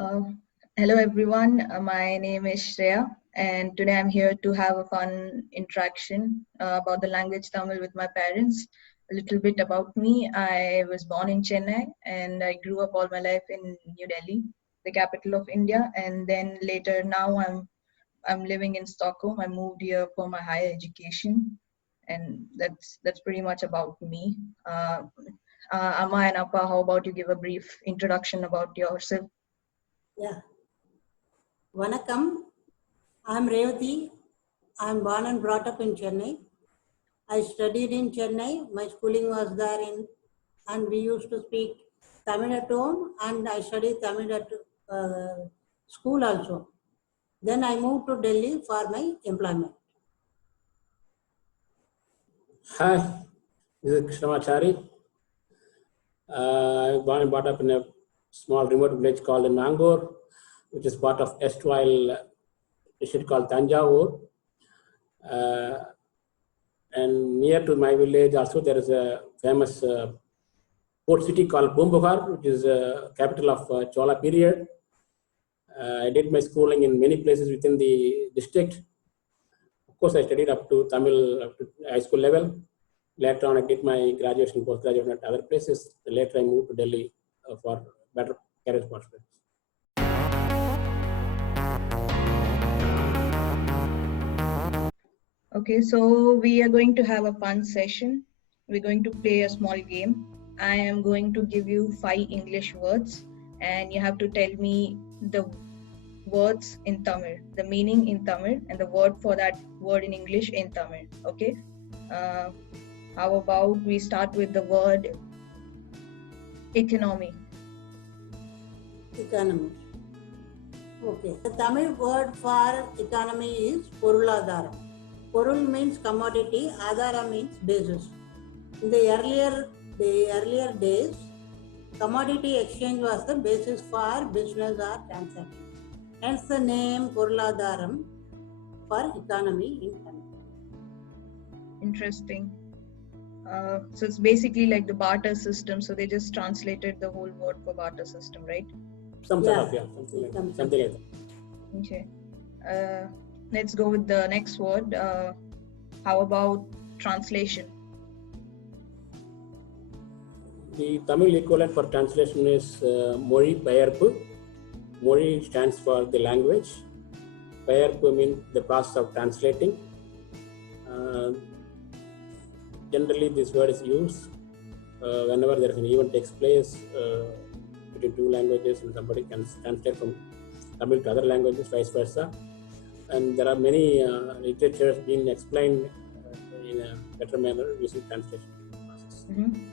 Uh, Hello everyone, my name is Shreya and today I'm here to have a fun interaction about the language Tamil with my parents. A little bit about me. I was born in Chennai and I grew up all my life in New Delhi, the capital of India, and then later now I'm living in Stockholm. I moved here for my higher education and that's pretty much about me. Amma and Appa, how about you give a brief introduction about yourself? Yeah. Vanakkam. I'm Revati. I'm born and brought up in Chennai. I studied in Chennai. My schooling was there and we used to speak Tamil at home, and I studied Tamil at school also. Then I moved to Delhi for my employment. Hi, this is Krishnamachari. I was born and brought up in a small remote village called Nangor, which is part of erstwhile district called Tanjavur. And near to my village also there is a famous port city called Bumbuhar, which is capital of Chola period. I did my schooling in many places within the district. Of course, I studied up to Tamil up to high school level. Later on, I did my graduation, post-graduation at other places. Later, I moved to Delhi for better career prospects. Okay, so we are going to have a fun session. We're going to play a small game. I am going to give you 5 English words, and you have to tell me the words in Tamil, the meaning in Tamil, and the word for that word in English in Tamil. Okay? How about we start with the word economy? Economy. Okay. The Tamil word for economy is Poruladaram. Porul means commodity, Adara means basis. In the earlier days, commodity exchange was the basis for business or transaction. Hence the name Poruladaram for economy in Tamil. Interesting. So it's basically like the barter system. So they just translated the whole word for barter system, right? Something like that. Okay. Let's go with the next word. How about translation? The Tamil equivalent for translation is Mori Payarpu. Mori stands for the language. Payarpu means the process of translating. Generally, this word is used whenever there is an event takes place between two languages and somebody can translate from Tamil to other languages, vice versa. And there are many literatures being explained in a better manner using translation process. Mm-hmm.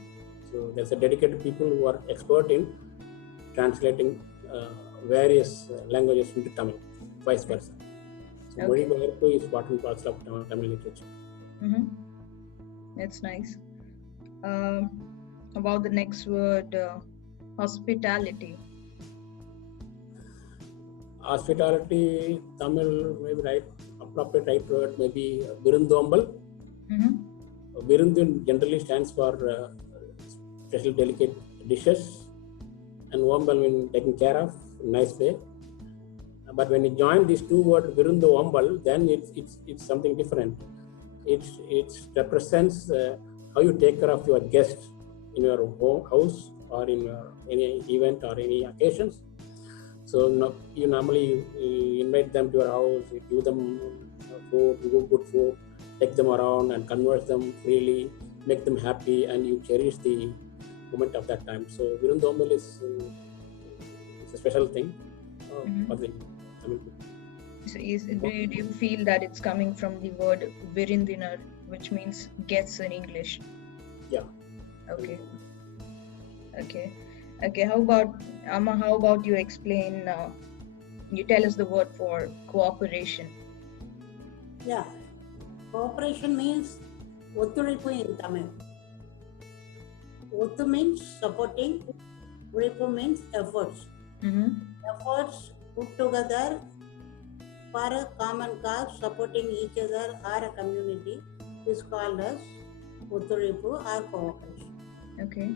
So there's a dedicated people who are expert in translating various languages into Tamil, vice versa. So Mori Payarpu is part and parcel of Tamil literature. Mm-hmm. That's nice. About the next word, hospitality. Hospitality, Tamil, maybe right, appropriate right word, maybe Virundombal. Mm-hmm. Virundun generally stands for special delicate dishes, and Ombal means taken care of, nice way. But when you join these two words, Virundu Ombal, then it's something different. It represents how you take care of your guests in your home house or in any event or any occasions. So you normally you invite them to your house, you give them food, good food, take them around and converse them freely, make them happy, and you cherish the moment of that time. So Virundombal is a special thing for the Tamil people. So do you feel that it's coming from the word virindinar, which means guests in English? Yeah. Okay. How about Amma? How about you explain? You tell us the word for cooperation. Yeah. Cooperation means Othuripu in Tamil. Othu means supporting, Uripu means efforts. Mm-hmm. Efforts put together for a common cause, supporting each other or a community is called as Othuripu or cooperation. Okay.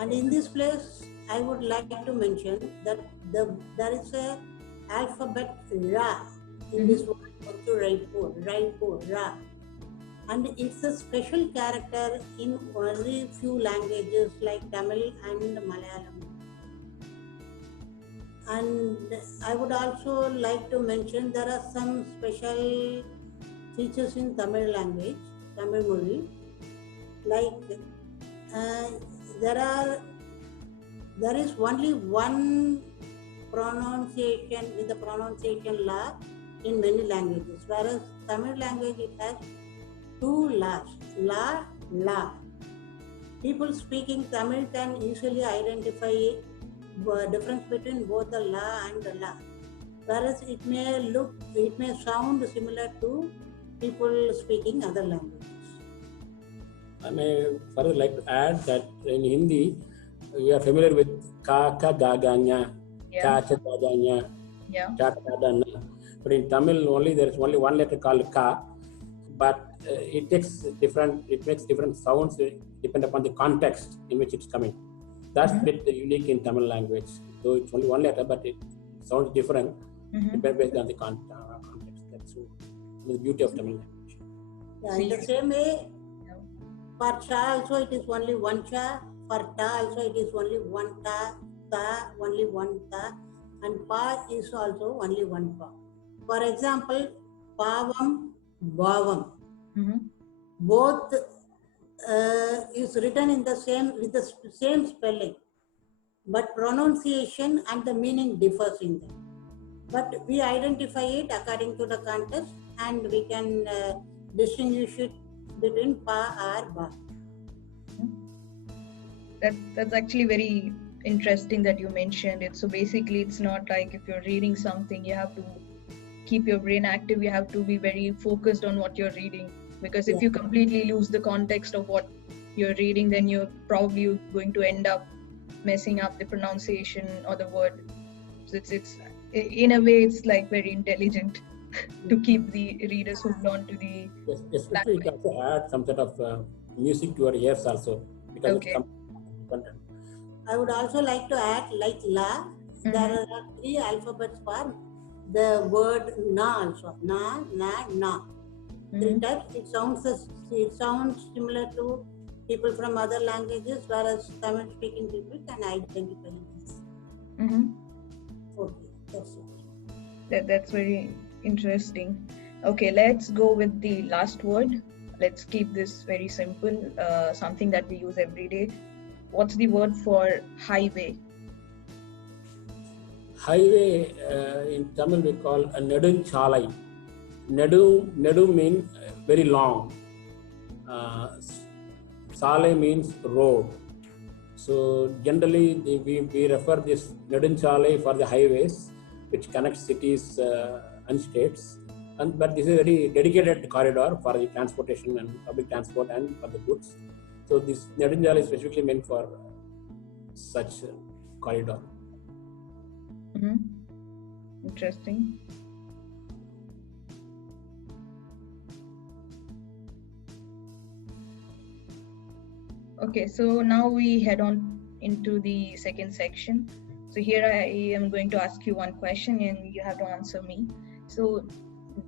And in this place, I would like to mention that there is a alphabet Ra in this word Raipur, Ra. And it's a special character in only few languages like Tamil and Malayalam. And I would also like to mention there are some special features in Tamil language, Tamil Moli, like there is only one pronunciation with the pronunciation la in many languages, whereas Tamil language it has two las, la, la. People speaking Tamil can easily identify difference between both the la and the la, whereas it may sound similar to people speaking other languages. I may further like to add that in Hindi, we are familiar with ka, ka, ga, ga, nya, ka, cha, ga, ga, nya, cha, ka, ga, na. But in Tamil only there is only one letter called ka, but it makes different sounds depending upon the context in which it's coming. That's a bit unique in Tamil language. Though it's only one letter, but it sounds different based on the context. That's the beauty of Tamil language. Yeah, in the same way, for cha also it is only one cha. For ta also it is only one ta. Ta only one ta, and pa is also only one pa. For example, pavam, bhavam. Both is written in the same with the same spelling, but pronunciation and the meaning differs in them. But we identify it according to the context, and we can distinguish it between pa or ba. That's actually very interesting that you mentioned it. So basically, it's not like if you're reading something, you have to keep your brain active. You have to be very focused on what you're reading, because if you completely lose the context of what you're reading, then you're probably going to end up messing up the pronunciation or the word. So it's in a way it's like very intelligent to keep the readers hooked on to the especially you can also add some sort of music to your ears also, because it's content. I would also like to add, like la, there are 3 alphabets for the word na also. Na, na, na. 3 types. It sounds similar to people from other languages, whereas Tamil speaking people can identify this. Okay, that's it. That's very interesting. Okay, let's go with the last word. Let's keep this very simple, something that we use every day. What's the word for highway? Highway in Tamil we call a Nedunchalai. Nedu means very long. Salai means road. So generally we refer this Nedunchalai for the highways which connects cities and states. But this is a very dedicated corridor for the transportation and public transport and for the goods. So this Nedunchalai is specifically meant for such corridor. Interesting. Okay, so now we head on into the second section. So here I am going to ask you one question and you have to answer me. So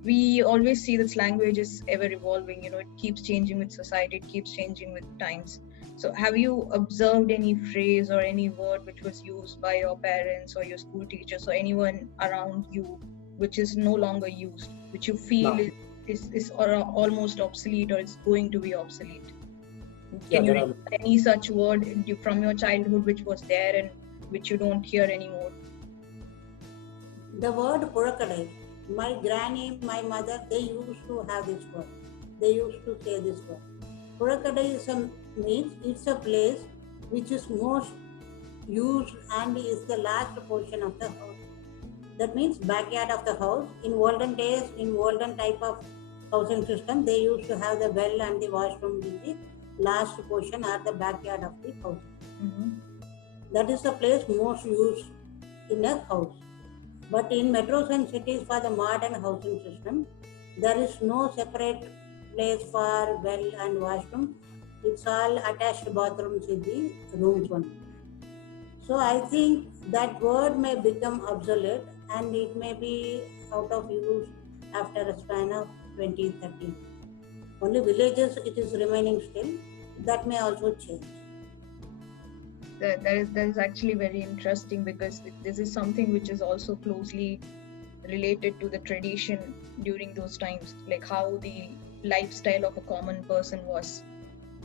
we always see this language is ever evolving, it keeps changing with society, it keeps changing with times. So have you observed any phrase or any word which was used by your parents or your school teachers or anyone around you which is no longer used, which you feel is almost obsolete or is going to be obsolete? Can you remember any such word from your childhood which was there and which you don't hear anymore? The word purakadai. My granny, my mother, they used to have this word. They used to say this word. Purakadai means it's a place which is most used and is the last portion of the house. That means backyard of the house. In olden days, in olden type of housing system, they used to have the well and the washroom in the last portion or the backyard of the house. That is the place most used in a house. But in metros and cities for the modern housing system, there is no separate place for well and washroom. It's all attached bathrooms in the rooms only. So I think that word may become obsolete and it may be out of use after a span of 2030. Only villages it is remaining still. That may also change. That is actually very interesting because this is something which is also closely related to the tradition during those times, like how the lifestyle of a common person was,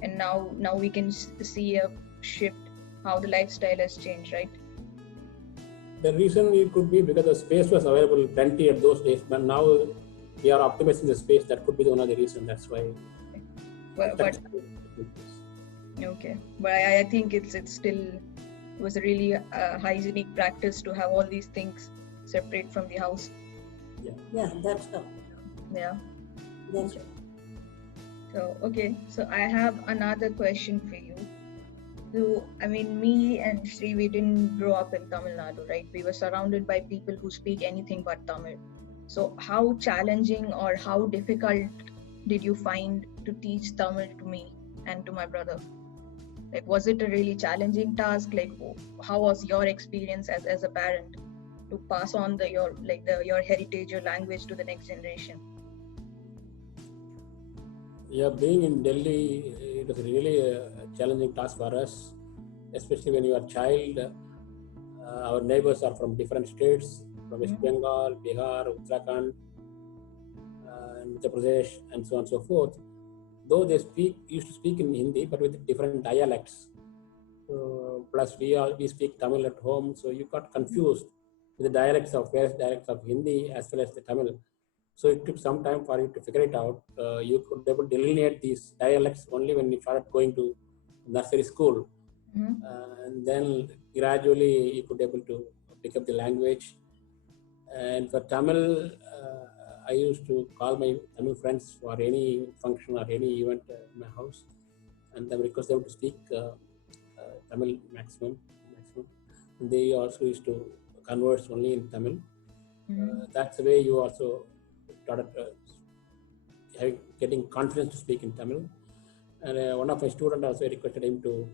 and now we can see a shift, how the lifestyle has changed, right? The reason it could be because the space was available plenty at those days, but now we are optimizing the space. That could be one of the reasons. That's why. But okay, but I think it's still was a really hygienic practice to have all these things separate from the house. Yeah, that's the. Yeah. That's okay. So okay, so I have another question for you. So I mean, me and Sri, we didn't grow up in Tamil Nadu, right? We were surrounded by people who speak anything but Tamil. So how challenging or how difficult did you find to teach Tamil to me and to my brother? Like, was it a really challenging task? Like, how was your experience as a parent to pass on your heritage, your language to the next generation? Yeah, being in Delhi, it was really a challenging task for us, especially when you are a child. Our neighbors are from different states, from West Bengal, Bihar, Uttarakhand, Uttar Pradesh, and so on and so forth. Though they used to speak in Hindi, but with different dialects. Plus, we speak Tamil at home, so you got confused with the dialects of various dialects of Hindi as well as the Tamil. So it took some time for you to figure it out. You could be able to delineate these dialects only when you started going to nursery school. And then gradually you could be able to pick up the language. And for Tamil, I used to call my Tamil friends for any function or any event in my house, and I request them to speak Tamil maximum. And they also used to converse only in Tamil. That's the way you also started getting confidence to speak in Tamil. And one of my students also requested him to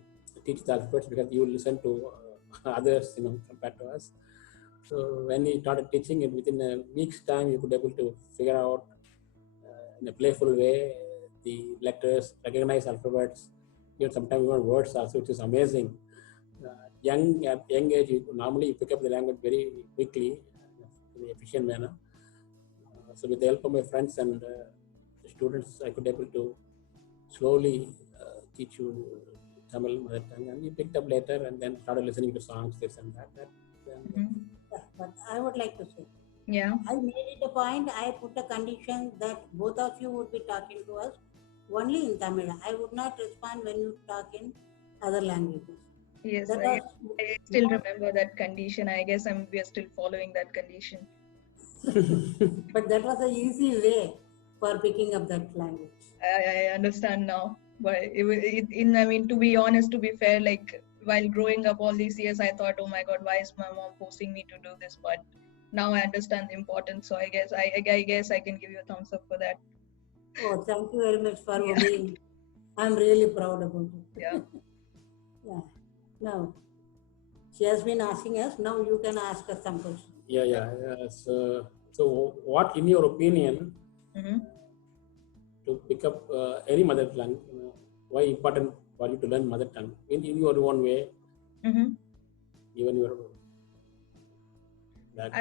teach the alphabets because you listen to others, compared to us. So when he started teaching it, within a week's time, you could be able to figure out in a playful way the letters, recognize alphabets, sometimes even words also, which is amazing. Young age, normally you pick up the language very quickly in an efficient manner. So with the help of my friends and students, I could be able to slowly teach you Tamil mother tongue, and you picked up later and then started listening to songs, this and that. But I would like to say, I made it a point. I put a condition that both of you would be talking to us only in Tamil. I would not respond when you talk in other languages. Yes, I still remember that condition. I guess we are still following that condition. But that was an easy way for picking up that language. I understand now. But to be honest, to be fair, like while growing up all these years, I thought, oh my God, why is my mom forcing me to do this? But now I understand the importance. So I guess I can give you a thumbs up for that. Oh, thank you very much for obeying. I'm really proud about it. Yeah. Yeah. Now, she has been asking us. Now you can ask us some questions. Yeah. So what, in your opinion, to pick up any mother tongue, why important for you to learn mother tongue in your own way, even your background?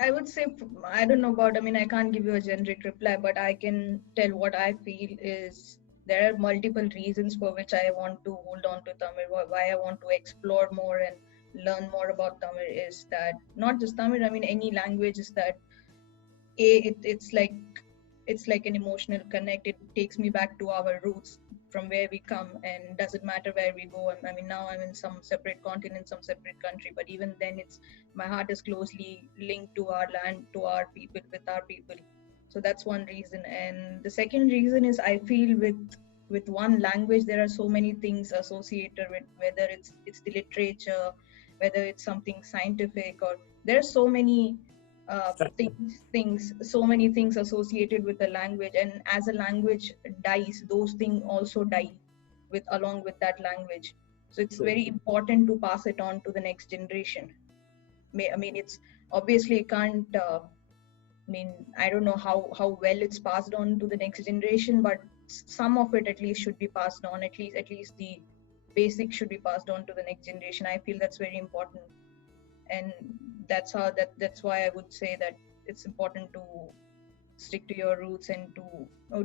I would say, I don't know about, I can't give you a generic reply, but I can tell what I feel is there are multiple reasons for which I want to hold on to Tamil, why I want to explore more and learn more about Tamil is that not just Tamil, any language is that it's like an emotional connect. It takes me back to our roots, from where we come, and doesn't matter where we go. Now I'm in some separate continent, some separate country, but even then my heart is closely linked to our land, to our people, with our people. So that's one reason. And the second reason is I feel with one language there are so many things associated with, whether it's the literature, whether it's something scientific, or there are so many so many things associated with the language. And as a language dies, those things also die along with that language. So it's True. very important to pass it on to the next generation. I mean, it's obviously can't. I mean, I don't know how well it's passed on to the next generation, but some of it at least should be passed on. At least the basics should be passed on to the next generation. I feel that's very important, and that's why I would say that it's important to stick to your roots, and to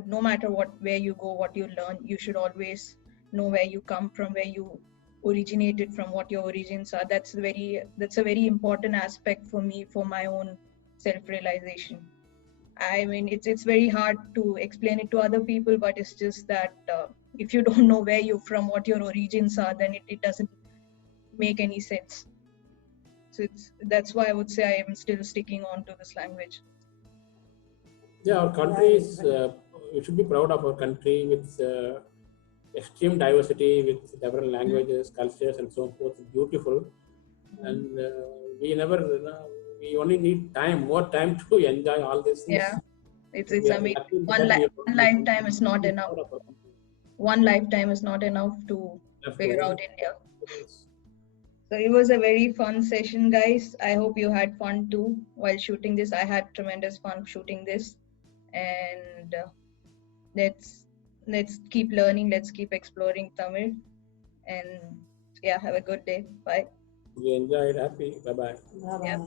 no matter where you go, what you learn, you should always know where you come from, where you originated from, what your origins are. That's a very important aspect for me, for my own self-realization. I mean, it's very hard to explain it to other people, but it's just that if you don't know where you're from, what your origins are, then it doesn't make any sense. So that's why I would say I am still sticking on to this language. Yeah, our country is, we should be proud of our country with extreme diversity, with different languages, cultures, and so forth. It's beautiful. And we never, we only need time, more time to enjoy all these things. Yeah, it's We are I mean, lucky one that we are lifetime is not proud enough. of our country. One lifetime is not enough to figure Absolutely. out India. So it was a very fun session, guys. I hope you had fun too while shooting this. I had tremendous fun shooting this, and let's keep learning. Let's keep exploring Tamil, and yeah, have a good day. Bye. We enjoyed. Happy. Bye bye. Bye-bye. Yeah.